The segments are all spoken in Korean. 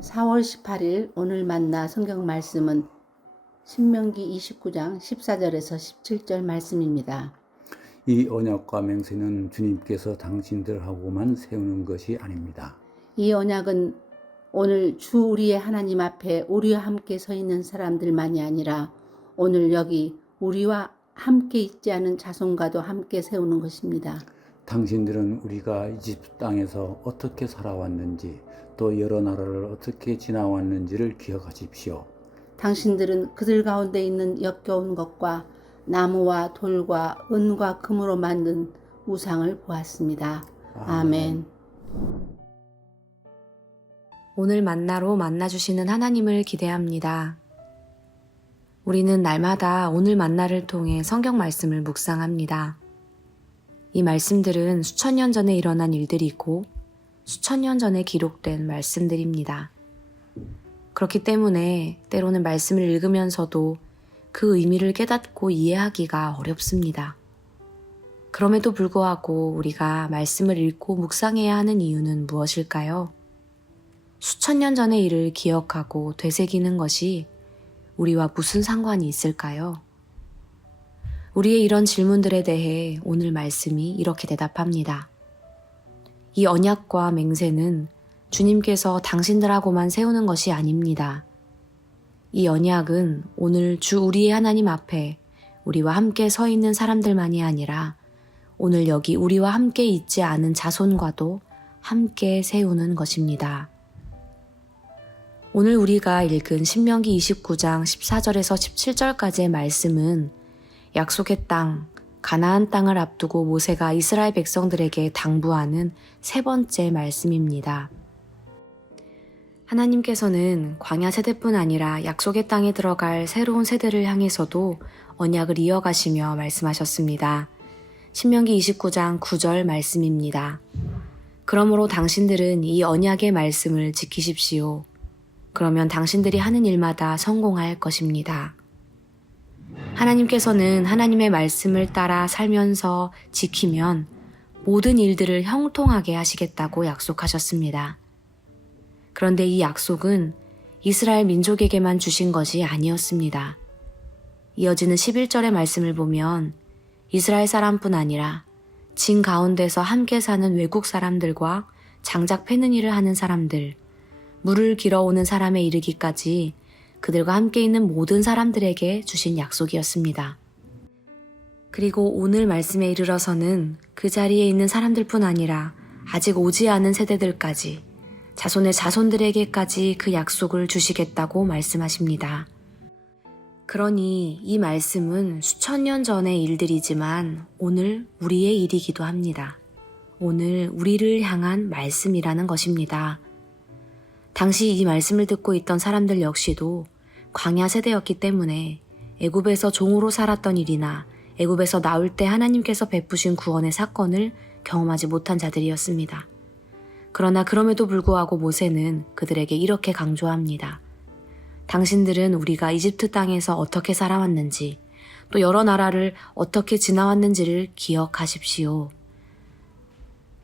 4월 18일 오늘 만나 성경 말씀은 신명기 29장 14절에서 17절 말씀입니다. 이 언약과 맹세는 주님께서 당신들하고만 세우는 것이 아닙니다. 이 언약은 오늘 주 우리의 하나님 앞에 우리와 함께 서 있는 사람들만이 아니라 오늘 여기 우리와 함께 있지 않은 자손과도 함께 세우는 것입니다. 당신들은 우리가 이집트 땅에서 어떻게 살아왔는지 또 여러 나라를 어떻게 지나왔는지를 기억하십시오. 당신들은 그들 가운데 있는 역겨운 것과 나무와 돌과 은과 금으로 만든 우상을 보았습니다. 아멘. 오늘 만나로 만나주시는 하나님을 기대합니다. 우리는 날마다 오늘 만나를 통해 성경 말씀을 묵상합니다. 이 말씀들은 수천 년 전에 일어난 일들이고 수천 년 전에 기록된 말씀들입니다. 그렇기 때문에 때로는 말씀을 읽으면서도 그 의미를 깨닫고 이해하기가 어렵습니다. 그럼에도 불구하고 우리가 말씀을 읽고 묵상해야 하는 이유는 무엇일까요? 수천 년 전의 일을 기억하고 되새기는 것이 우리와 무슨 상관이 있을까요? 우리의 이런 질문들에 대해 오늘 말씀이 이렇게 대답합니다. 이 언약과 맹세는 주님께서 당신들하고만 세우는 것이 아닙니다. 이 언약은 오늘 주 우리의 하나님 앞에 우리와 함께 서 있는 사람들만이 아니라 오늘 여기 우리와 함께 있지 않은 자손과도 함께 세우는 것입니다. 오늘 우리가 읽은 신명기 29장 14절에서 17절까지의 말씀은 약속의 땅, 가나안 땅을 앞두고 모세가 이스라엘 백성들에게 당부하는 세 번째 말씀입니다. 하나님께서는 광야 세대뿐 아니라 약속의 땅에 들어갈 새로운 세대를 향해서도 언약을 이어가시며 말씀하셨습니다. 신명기 29장 9절 말씀입니다. 그러므로 당신들은 이 언약의 말씀을 지키십시오. 그러면 당신들이 하는 일마다 성공할 것입니다. 하나님께서는 하나님의 말씀을 따라 살면서 지키면 모든 일들을 형통하게 하시겠다고 약속하셨습니다. 그런데 이 약속은 이스라엘 민족에게만 주신 것이 아니었습니다. 이어지는 11절의 말씀을 보면 이스라엘 사람뿐 아니라 진 가운데서 함께 사는 외국 사람들과 장작 패는 일을 하는 사람들, 물을 길어오는 사람에 이르기까지 그들과 함께 있는 모든 사람들에게 주신 약속이었습니다. 그리고 오늘 말씀에 이르러서는 그 자리에 있는 사람들뿐 아니라 아직 오지 않은 세대들까지 자손의 자손들에게까지 그 약속을 주시겠다고 말씀하십니다. 그러니 이 말씀은 수천 년 전의 일들이지만 오늘 우리의 일이기도 합니다. 오늘 우리를 향한 말씀이라는 것입니다. 당시 이 말씀을 듣고 있던 사람들 역시도 광야 세대였기 때문에 애굽에서 종으로 살았던 일이나 애굽에서 나올 때 하나님께서 베푸신 구원의 사건을 경험하지 못한 자들이었습니다. 그러나 그럼에도 불구하고 모세는 그들에게 이렇게 강조합니다. 당신들은 우리가 이집트 땅에서 어떻게 살아왔는지 또 여러 나라를 어떻게 지나왔는지를 기억하십시오.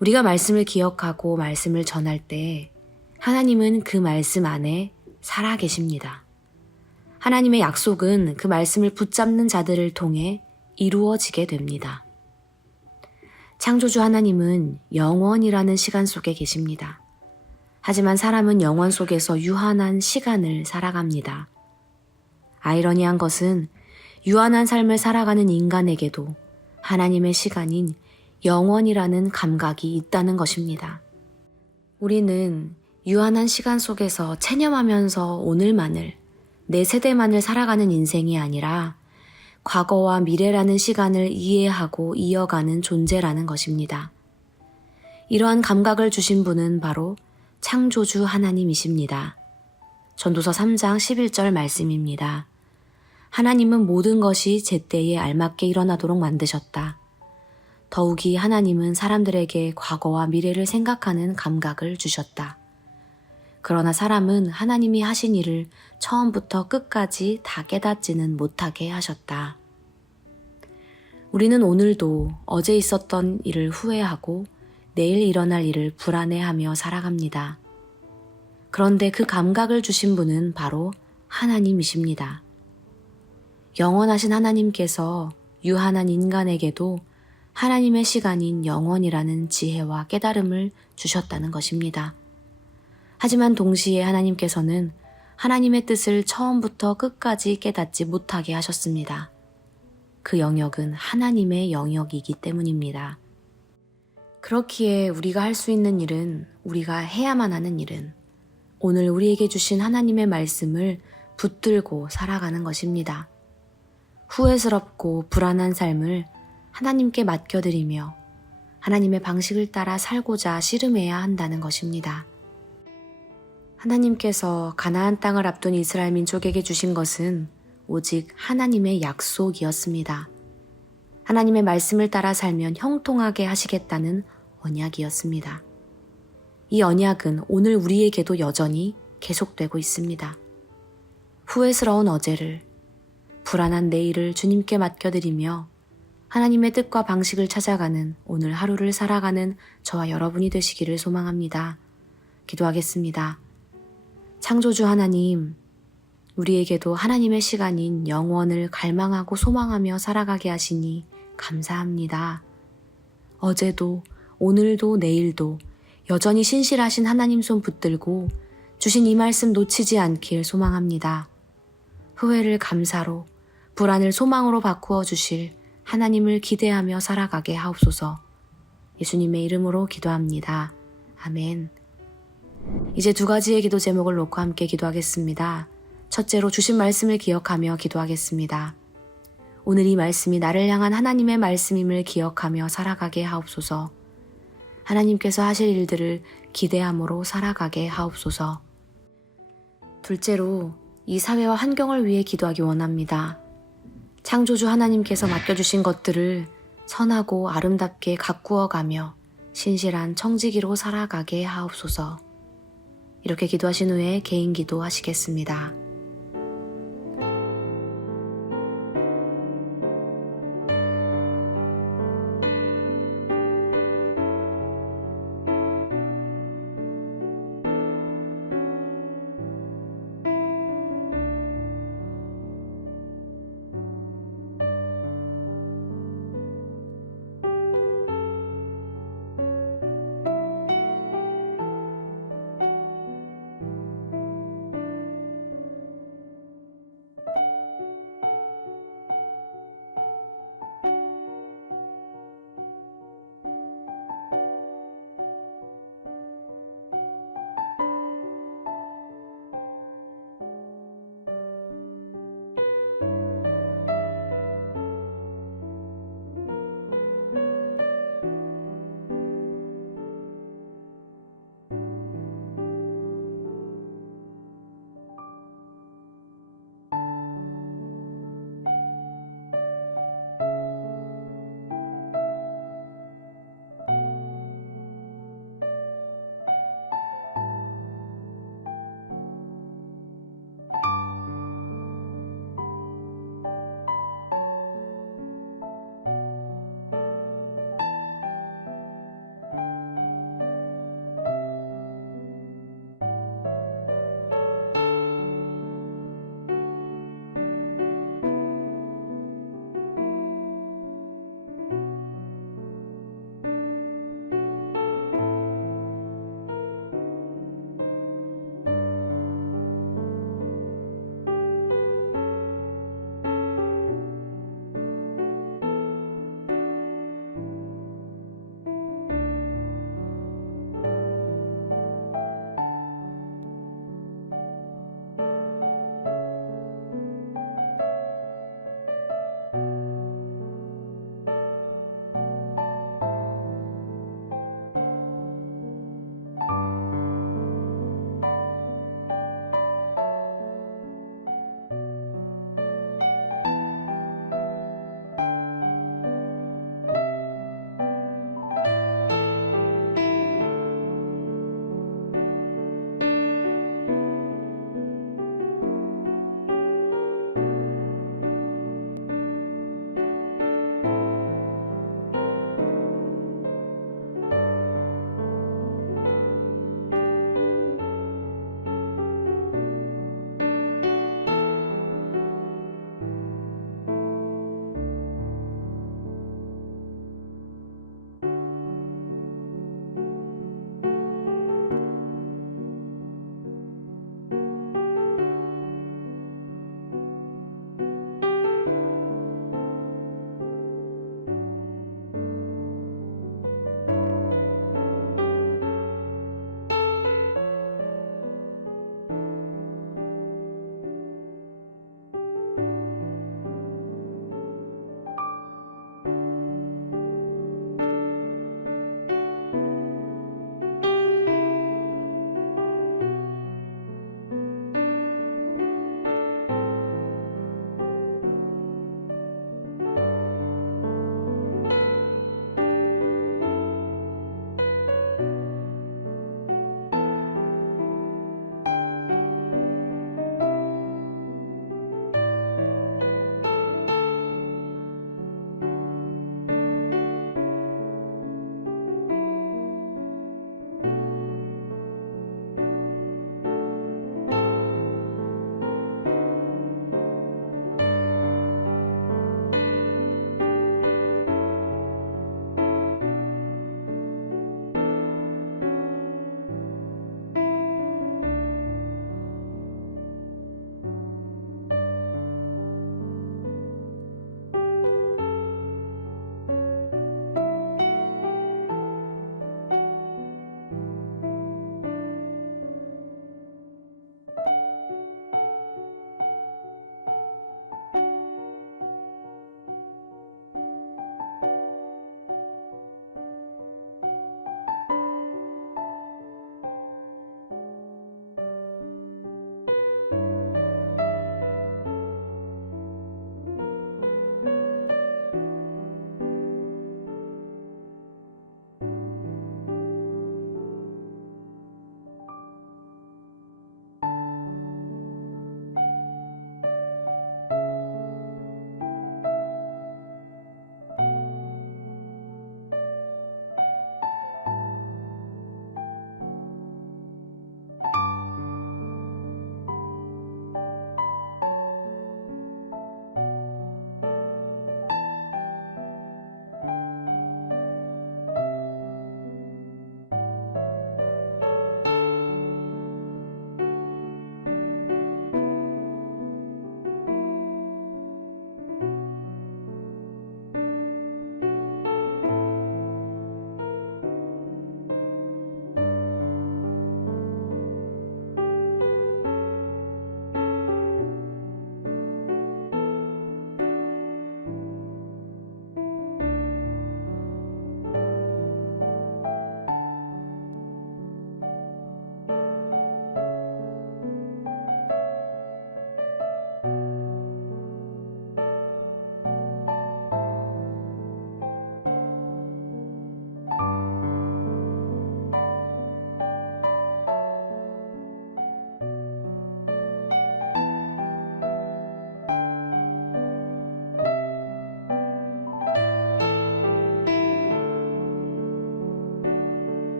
우리가 말씀을 기억하고 말씀을 전할 때 하나님은 그 말씀 안에 살아 계십니다. 하나님의 약속은 그 말씀을 붙잡는 자들을 통해 이루어지게 됩니다. 창조주 하나님은 영원이라는 시간 속에 계십니다. 하지만 사람은 영원 속에서 유한한 시간을 살아갑니다. 아이러니한 것은 유한한 삶을 살아가는 인간에게도 하나님의 시간인 영원이라는 감각이 있다는 것입니다. 우리는 유한한 시간 속에서 체념하면서 오늘만을, 내 세대만을 살아가는 인생이 아니라 과거와 미래라는 시간을 이해하고 이어가는 존재라는 것입니다. 이러한 감각을 주신 분은 바로 창조주 하나님이십니다. 전도서 3장 11절 말씀입니다. 하나님은 모든 것이 제때에 알맞게 일어나도록 만드셨다. 더욱이 하나님은 사람들에게 과거와 미래를 생각하는 감각을 주셨다. 그러나 사람은 하나님이 하신 일을 처음부터 끝까지 다 깨닫지는 못하게 하셨다. 우리는 오늘도 어제 있었던 일을 후회하고 내일 일어날 일을 불안해하며 살아갑니다. 그런데 그 감각을 주신 분은 바로 하나님이십니다. 영원하신 하나님께서 유한한 인간에게도 하나님의 시간인 영원이라는 지혜와 깨달음을 주셨다는 것입니다. 하지만 동시에 하나님께서는 하나님의 뜻을 처음부터 끝까지 깨닫지 못하게 하셨습니다. 그 영역은 하나님의 영역이기 때문입니다. 그렇기에 우리가 할 수 있는 일은, 우리가 해야만 하는 일은 오늘 우리에게 주신 하나님의 말씀을 붙들고 살아가는 것입니다. 후회스럽고 불안한 삶을 하나님께 맡겨드리며 하나님의 방식을 따라 살고자 씨름해야 한다는 것입니다. 하나님께서 가나안 땅을 앞둔 이스라엘 민족에게 주신 것은 오직 하나님의 약속이었습니다. 하나님의 말씀을 따라 살면 형통하게 하시겠다는 언약이었습니다. 이 언약은 오늘 우리에게도 여전히 계속되고 있습니다. 후회스러운 어제를, 불안한 내일을 주님께 맡겨드리며 하나님의 뜻과 방식을 찾아가는 오늘 하루를 살아가는 저와 여러분이 되시기를 소망합니다. 기도하겠습니다. 창조주 하나님, 우리에게도 하나님의 시간인 영원을 갈망하고 소망하며 살아가게 하시니 감사합니다. 어제도 오늘도 내일도 여전히 신실하신 하나님 손 붙들고 주신 이 말씀 놓치지 않길 소망합니다. 후회를 감사로, 불안을 소망으로 바꾸어 주실 하나님을 기대하며 살아가게 하옵소서. 예수님의 이름으로 기도합니다. 아멘. 이제 두 가지의 기도 제목을 놓고 함께 기도하겠습니다. 첫째로 주신 말씀을 기억하며 기도하겠습니다. 오늘 이 말씀이 나를 향한 하나님의 말씀임을 기억하며 살아가게 하옵소서. 하나님께서 하실 일들을 기대함으로 살아가게 하옵소서. 둘째로 이 사회와 환경을 위해 기도하기 원합니다. 창조주 하나님께서 맡겨주신 것들을 선하고 아름답게 가꾸어가며 신실한 청지기로 살아가게 하옵소서. 이렇게 기도하신 후에 개인 기도 하시겠습니다.